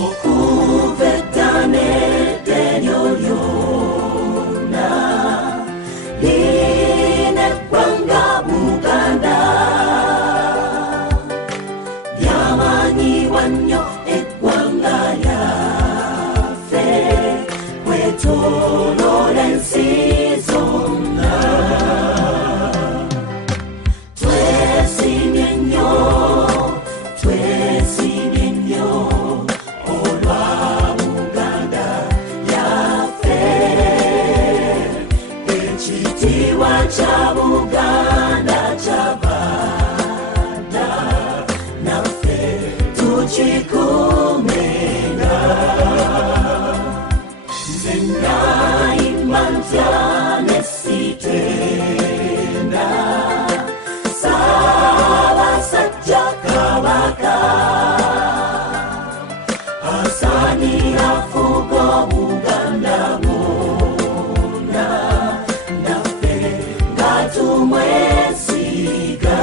okuvetane tenyolyona line gwanga Buganda lyamanyiwa nnyo eggwanga lyaffe kwetoloola ensi zonna twesimye nnyo olwa Buganda yaffe ekitiibwa kya Buganda kyabadda naffe tukikuumenga nze nayimba ntya ne sitenda Ssaabasajja Kabaka asaanira fuga Buganda bwonna naffe nga tumwesiga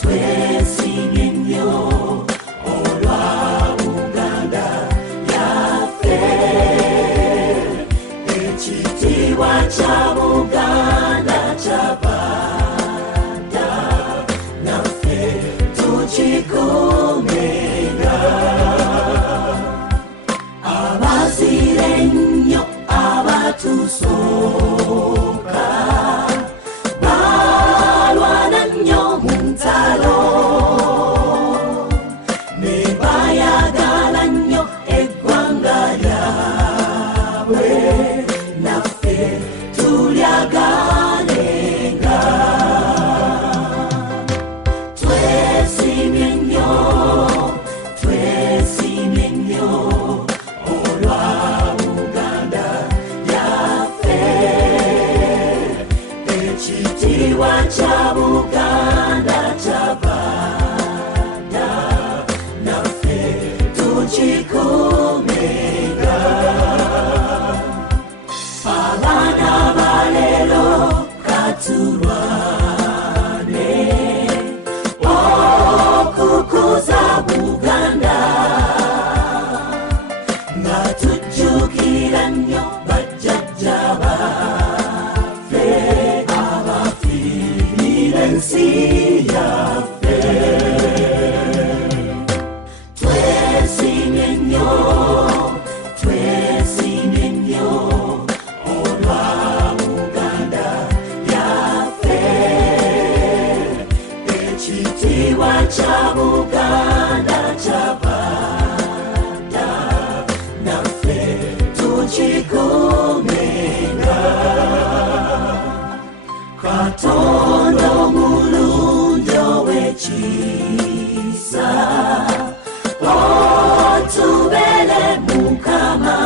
twesimye nnyo olwa Buganda yaffe ekitiibwa kya Buganda kyabadda naffe tukikuumenga abazire ennyo abatusooka balwana nnyo mu ntalo ne bayagala nnyo eggwanga lyabwe naffe tulyagalenga twesimye nnyo olwa Buganda yaffe ekitiibwa kya Buganda kyabadda naffe tukikuumenga abaana balero katulwane okukuza Buganda nga tujjukira nnyo bajjajja baffe abafiirira ensi yaffe twesimye nnyo olwa Buganda yaffe ekitiibwa kya Buganda kyabadda naffe tukikuumenga Katonda omulungi ow'ekisa otubeere Mukama